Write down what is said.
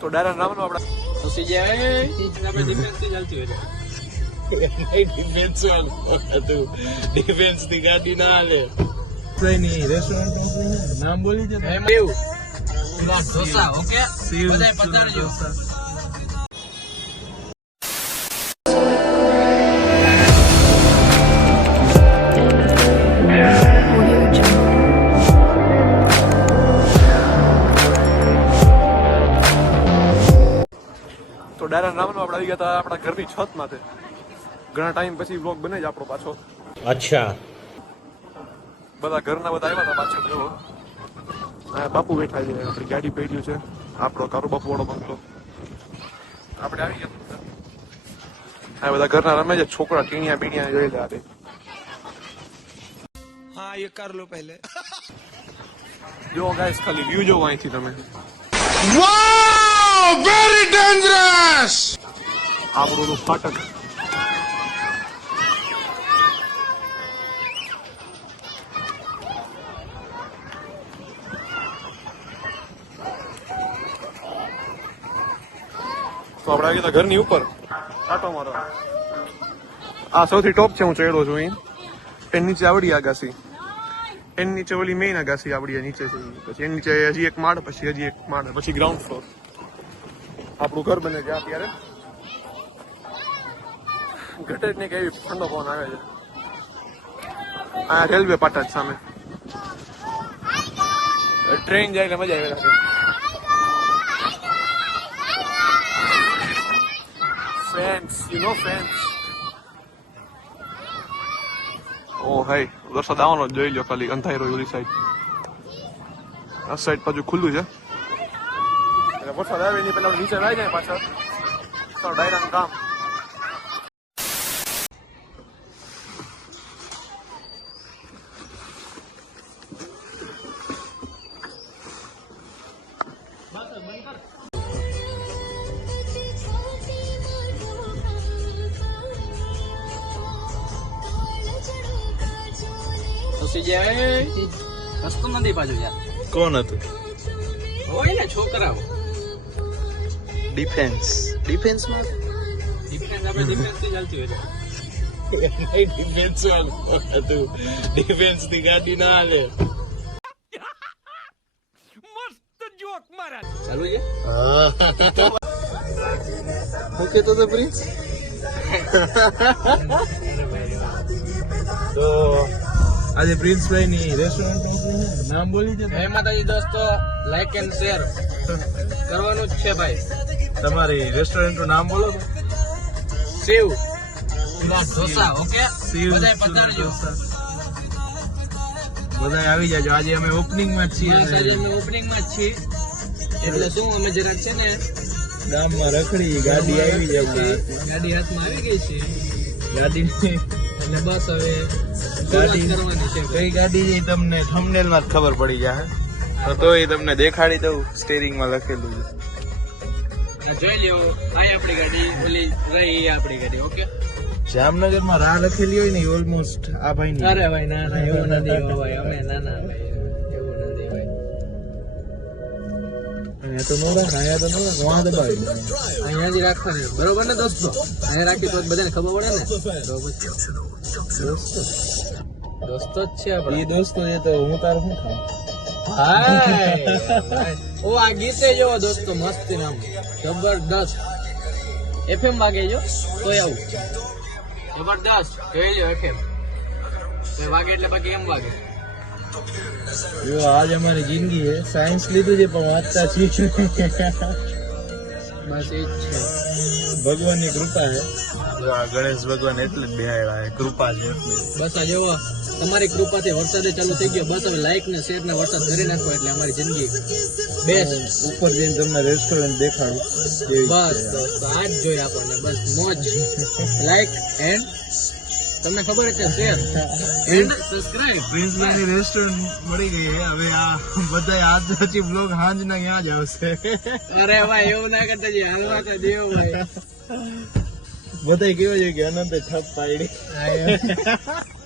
તો ડાયરા નામનો આપડા ઘુસી જાય આપણે ડિફેન્સ થી ચાલતી હોય ડિફેન્સ હતું ડિફેન્સ ની ગાડી ના હાલે ની રેસ્ટોરન્ટ નામ બોલી છે એમ એવું ઢોસા ઓકે બધાય પધારજો તો ડાયરા નામનો આપણે આવી ગયા હતા આપણા ઘરની છત માથે ઘણા ટાઈમ પછી વ્લોગ બને જ આપણો પાછો અચ્છા બધા ઘરના બધા આવ્યા હતા પાછળ જો બાપુ બેઠા છે આપણી ગાડી પડ્યું છે આપણો કારો બાપુ વાળો બંગલો આપણે આવી ગયા આ બધા ઘરના રમે છે છોકરા ટીણિયા બીણિયા જોઈ લે हाँ ये कर लो पहले જો ગાઈસ ખાલી વ્યૂ જો અહીંથી તમે वाह वेरी डेंजरस આપણું ફાટક તો આપણે આવી ગયા ઘરની ઉપર આટો મારો આ સૌથી ટોપ છે હું ચડ્યો છું અહીં એની નીચે આવડી આગાસી એની નીચે ઓલી મેઇન આગાસી આવડી નીચે છે પછી એની નીચે હજી એક માળ પછી હજી એક માળ પછી ગ્રાઉન્ડ ફ્લોર આપણું ઘર બને છે અત્યારે ઘટે જ નહીં કે એવી ઠંડો પવન આવે છે આ રેલવે પાટા જ સામે ટ્રેન જાય એટલે મજા આવે લાગે ફેન્સ યુ નો ફેન્સ ઓ હાય વરસાદ આવવાનો જ જોઈ લો ખાલી અંધાઈ રહ્યો ઓલી સાઈડ આ સાઈડ પાછું ખુલ્લું છે એટલે વરસાદ આવે એની પેલા નીચે આવી જાય પાછળ તો ડાયરાનું કામ ઘુસી જાય રસ્તો નથી પાછો યાર કોણ હતું હોય ને છોકરાઓ ડિફેન્સ ડિફેન્સમાં ડિફેન્સ આપણે ડિફેન્સ થી ચાલતી હોય ડિફેન્સ હતું ડિફેન્સ ની ગાડી ના હાલે ચાલુ છે હું કેતો તો પ્રિન્સ તો આજે પ્રિન્સભાઈ ની રેસ્ટોરન્ટ નામ બોલી છે જય માતાજી દોસ્તો લાઈક એન્ડ શેર કરવાનું જ છે ભાઈ તમારી રેસ્ટોરન્ટ નું નામ બોલો તો શિવ ઢોસા ઓકે બધાય પધારજો બધા આવી જાજો આજે અમે ઓપનિંગ માં જ છીએ બસ આજે અમે ઓપનિંગ માં જ છીએ એટલે શું અમે જરાક છે ને ગામમાં રખડી ગાડી આવી જાય ગાડી હાથમાં આવી ગઈ છે ગાડી એટલે બસ હવે ગાડી કરવાની છે કઈ ગાડી છે તમને થંબનેલ માં જ ખબર પડી જાય તો એ તમને દેખાડી દઉં સ્ટેરિંગ માં લખેલું છે અને જોઈ લ્યો આ આપણી ગાડી ઓલી રહી આપણી ગાડી ઓકે જામનગર માં રાહ લખેલી હોય ને ઓલમોસ્ટ આ ભાઈ ની અરે ભાઈ ના ના એવું નથી ભાઈ અમે ના ના ભાઈ એવું નથી ભાઈ અહીંયા તો નો રાખ અહીંયા તો નો રાખ વાં દબાવી અહીંયા જ રાખવાની બરોબર ને દોસ્તો અહીંયા રાખી તો બધાને ખબર પડે ને તો પછી દોસ્તો જ છે આપણે એ દોસ્તો એ તો હું તારું શું ખાઉં હાય ઓ આ ગીતે જોવો દોસ્તો મસ્તી નામ જબરદસ્ત એફએમ વાગે જો તોય આવું જબરદસ્ત જોઈ લો એફએમ તો વાગે એટલે બાકી એમ વાગે જો આજ અમારી જિંદગી છે સાયન્સ લીધું છે પણ વાંચતા છીએ બસ એ જ છે ભગવાનની કૃપા છે જો આ ગણેશ ભગવાન એટલે જ બેહાડ્યા છે કૃપા છે બસ આ જોવો તમારી કૃપાથી વરસાદે ચાલુ થઈ ગયો બસ હવે લાઈક ને શેર ને વરસાદ કરી નાખો એટલે અમારી જિંદગી બેસ્ટ ઉપર જઈને તમને રેસ્ટોરન્ટ દેખાડું કેવી બસ છે. દોસ્તો આ જ જોઈએ આપણને બસ મોજ લાઈક એન્ડ તમને ખબર છે શેર એન્ડ સબસ્ક્રાઇબ પ્રિન્સભાઈની રેસ્ટોરન્ટ મળી ગઈ છે હવે આ બધા આજ પછી બ્લોગ સાંજના ત્યાં જ આવશે અરે ભાઈ એવું ના કરતા જી હાલવા તો દેવ ભાઈ બધા કેવા છે કે અનંતે ઠપ પાડી